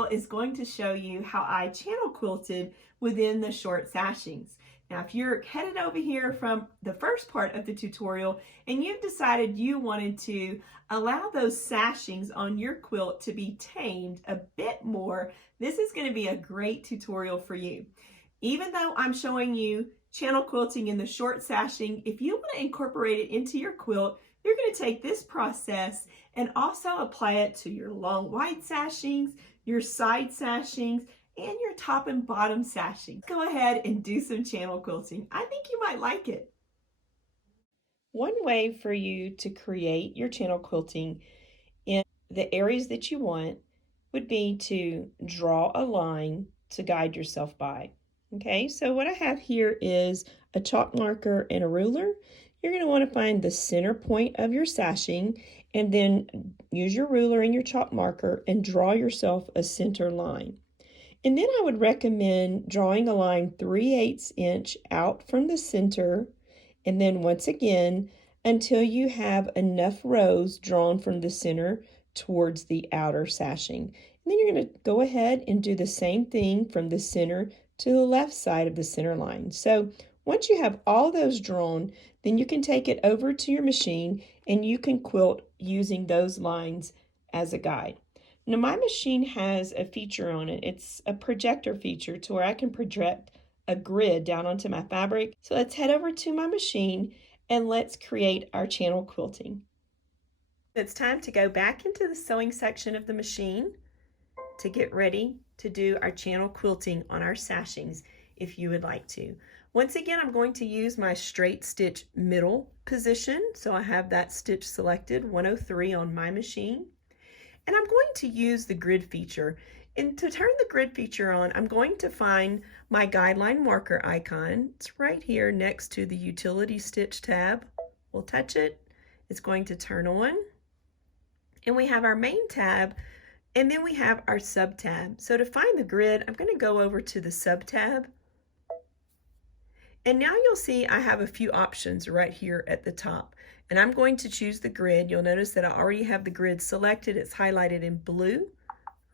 tutorial is going to show you how I channel quilted within the short sashings. Now, if you're headed over here from the first part of the tutorial and you've decided you wanted to allow those sashings on your quilt to be tamed a bit more, this is going to be a great tutorial for you. Even though I'm showing you channel quilting in the short sashing, if you want to incorporate it into your quilt, you're going to take this process and also apply it to your long wide sashings, your side sashings, and your top and bottom sashings. Go ahead and do some channel quilting. I think you might like it. One way for you to create your channel quilting in the areas that you want would be to draw a line to guide yourself by. Okay, so what I have here is a chalk marker and a ruler. You're going to want to find the center point of your sashing and then use your ruler and your chalk marker and draw yourself a center line. And then I would recommend drawing a line 3/8 inch out from the center, and then once again until you have enough rows drawn from the center towards the outer sashing. And then you're going to go ahead and do the same thing from the center to the left side of the center line. So once you have all those drawn, then you can take it over to your machine and you can quilt using those lines as a guide. Now my machine has a feature on it. It's a projector feature to where I can project a grid down onto my fabric. So let's head over to my machine and let's create our channel quilting. It's time to go back into the sewing section of the machine to get ready to do our channel quilting on our sashings if you would like to. Once again, I'm going to use my straight stitch middle position. So I have that stitch selected, 103 on my machine. And I'm going to use the grid feature. And to turn the grid feature on, I'm going to find my guideline marker icon. It's right here next to the utility stitch tab. We'll touch it. It's going to turn on. And we have our main tab, and then we have our sub tab. So to find the grid, I'm going to go over to the sub tab. And now you'll see I have a few options right here at the top. And I'm going to choose the grid. You'll notice that I already have the grid selected. It's highlighted in blue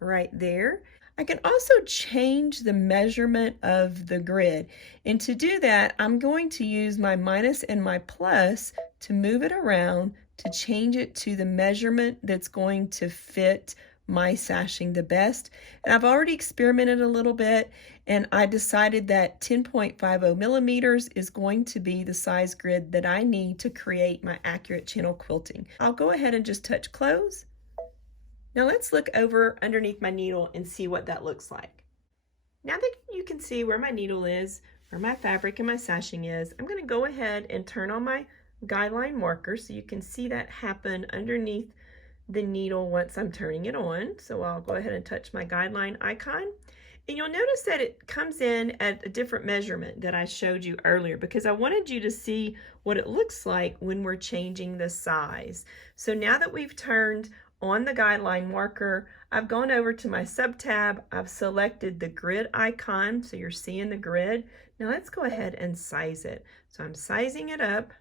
right there. I can also change the measurement of the grid. And to do that, I'm going to use my minus and my plus to move it around to change it to the measurement that's going to fit my sashing the best. And I've already experimented a little bit, and I decided that 10.50 millimeters is going to be the size grid that I need to create my accurate channel quilting. I'll go ahead and just touch close. Now let's look over underneath my needle and see what that looks like. Now that you can see where my needle is, where my fabric and my sashing is, I'm going to go ahead and turn on my guideline marker so you can see that happen underneath the needle once I'm turning it on. So I'll go ahead and touch my guideline icon, and you'll notice that it comes in at a different measurement that I showed you earlier because I wanted you to see what it looks like when we're changing the size. So now that we've turned on the guideline marker, I've gone over to my sub tab, I've selected the grid icon so you're seeing the grid. Now let's go ahead and size it. So I'm sizing it up.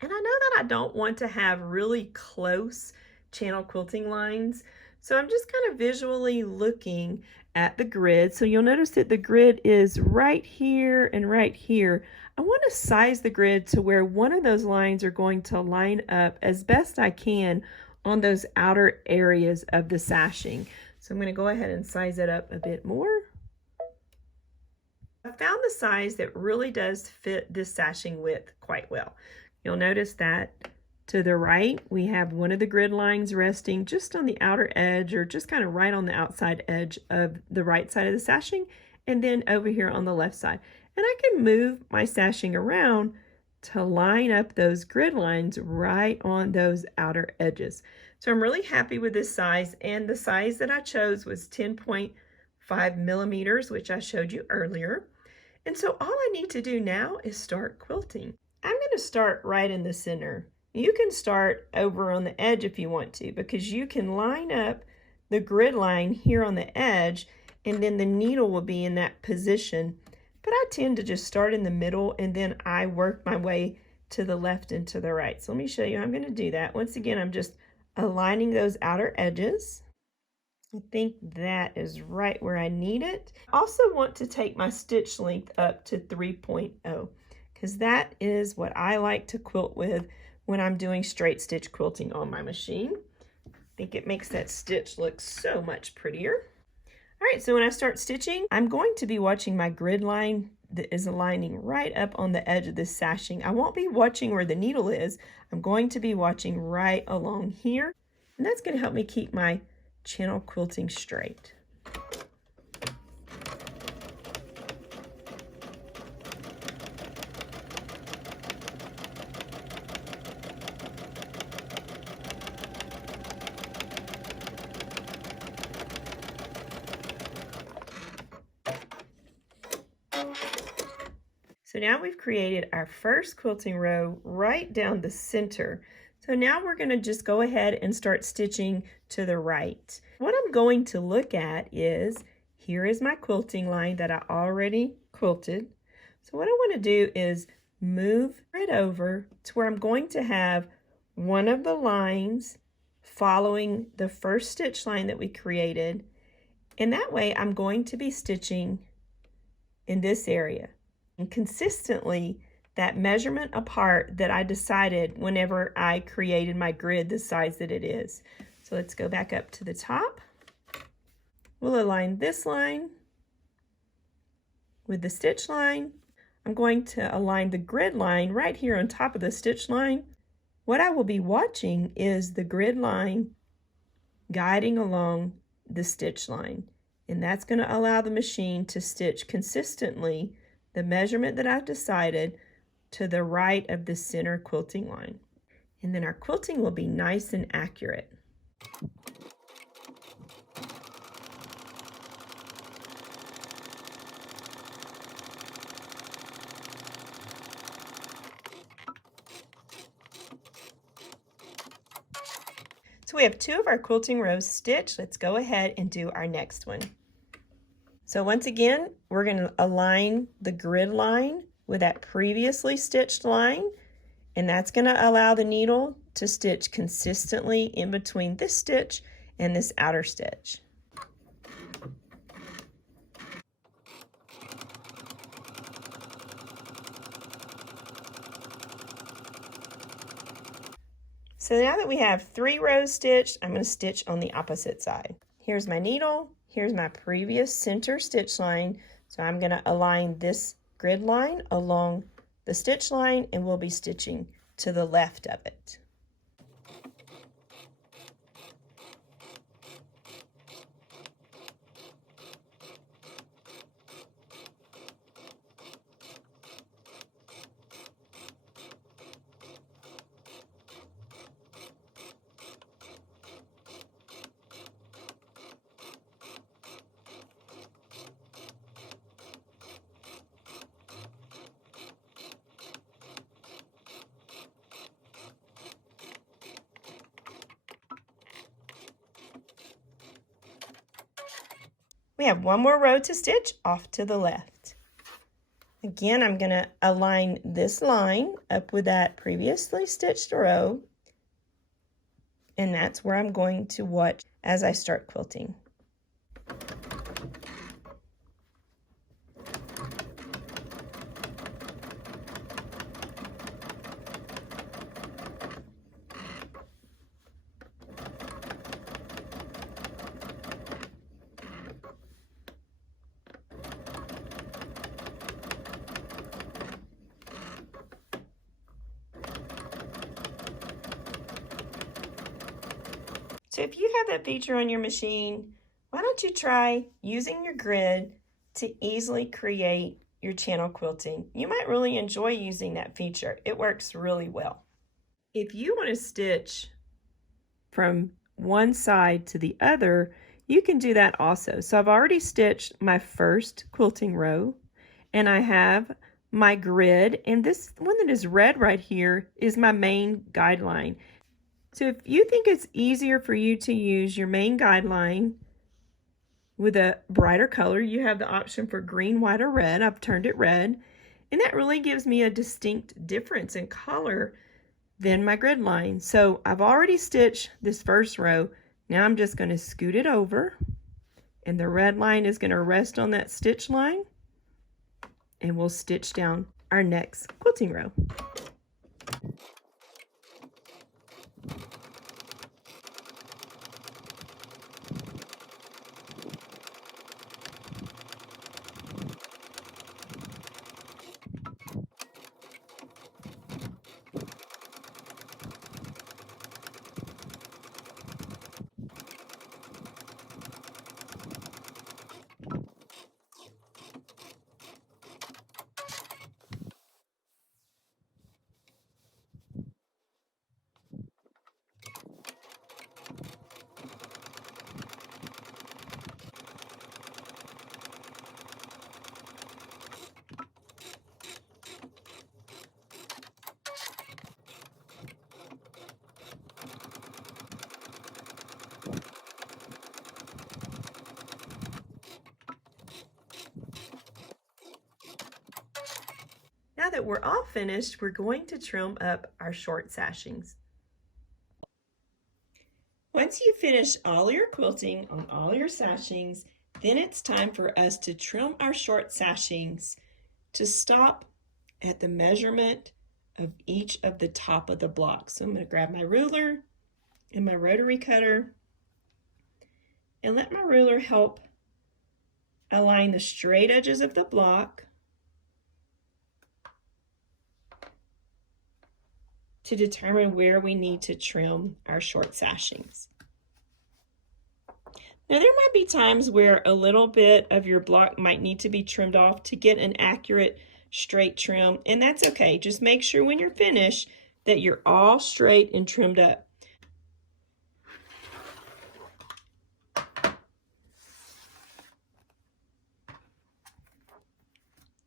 And I know that I don't want to have really close channel quilting lines, so I'm just kind of visually looking at the grid. So you'll notice that the grid is right here and right here. I want to size the grid to where one of those lines are going to line up as best I can on those outer areas of the sashing. So I'm going to go ahead and size it up a bit more. I found the size that really does fit this sashing width quite well. You'll notice that to the right, we have one of the grid lines resting just on the outer edge or just kind of right on the outside edge of the right side of the sashing, and then over here on the left side. And I can move my sashing around to line up those grid lines right on those outer edges. So I'm really happy with this size, and the size that I chose was 10.5 millimeters, which I showed you earlier. And so all I need to do now is start quilting. I'm going to start right in the center. You can start over on the edge if you want to, because you can line up the grid line here on the edge, and then the needle will be in that position. But I tend to just start in the middle, and then I work my way to the left and to the right. So let me show you how I'm going to do that. Once again, I'm just aligning those outer edges. I think that is right where I need it. I also want to take my stitch length up to 3.0 because that is what I like to quilt with when I'm doing straight stitch quilting on my machine. I think it makes that stitch look so much prettier. All right, so when I start stitching, I'm going to be watching my grid line that is aligning right up on the edge of this sashing. I won't be watching where the needle is. I'm going to be watching right along here, and that's going to help me keep my channel quilting straight. So now we've created our first quilting row right down the center. So now we're going to just go ahead and start stitching to the right. What I'm going to look at is, here is my quilting line that I already quilted. So what I want to do is move it over to where I'm going to have one of the lines following the first stitch line that we created. And that way I'm going to be stitching in this area. And consistently, that measurement apart that I decided whenever I created my grid the size that it is. So let's go back up to the top. We'll align this line with the stitch line. I'm going to align the grid line right here on top of the stitch line. What I will be watching is the grid line guiding along the stitch line. And that's going to allow the machine to stitch consistently the measurement that I've decided to the right of the center quilting line. And then our quilting will be nice and accurate. So we have 2 of our quilting rows stitched. Let's go ahead and do our next one. So once again, we're going to align the grid line with that previously stitched line, and that's going to allow the needle to stitch consistently in between this stitch and this outer stitch. So now that we have 3 rows stitched, I'm going to stitch on the opposite side. Here's my needle. Here's my previous center stitch line. So I'm going to align this grid line along the stitch line, and we'll be stitching to the left of it. We have 1 more row to stitch off to the left. Again, I'm going to align this line up with that previously stitched row, and that's where I'm going to watch as I start quilting. So if you have that feature on your machine, why don't you try using your grid to easily create your channel quilting? You might really enjoy using that feature. It works really well. If you want to stitch from one side to the other, you can do that also. So I've already stitched my first quilting row, and I have my grid, and this one that is red right here is my main guideline. So if you think it's easier for you to use your main guideline with a brighter color, you have the option for green, white, or red. I've turned it red, and that really gives me a distinct difference in color than my grid line. So I've already stitched this first row. Now I'm just going to scoot it over, and the red line is going to rest on that stitch line, and we'll stitch down our next quilting row. Now that we're all finished, we're going to trim up our short sashings. Once you finish all your quilting on all your sashings, then it's time for us to trim our short sashings to stop at the measurement of each of the top of the block. So I'm going to grab my ruler and my rotary cutter and let my ruler help align the straight edges of the block to determine where we need to trim our short sashings. Now there might be times where a little bit of your block might need to be trimmed off to get an accurate straight trim, and that's okay. Just make sure when you're finished that you're all straight and trimmed up.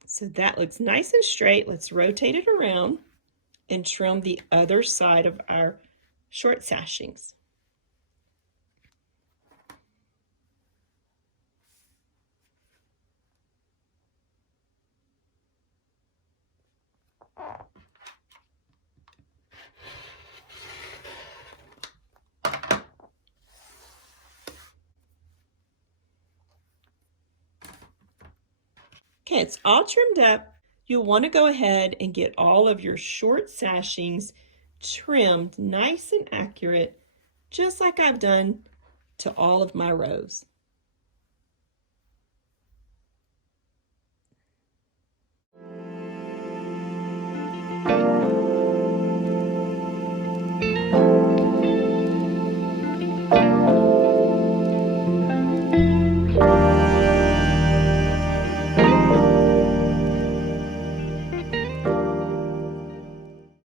So that looks nice and straight. Let's rotate it around and trim the other side of our short sashings. Okay, it's all trimmed up. You'll want to go ahead and get all of your short sashings trimmed nice and accurate, just like I've done to all of my rows.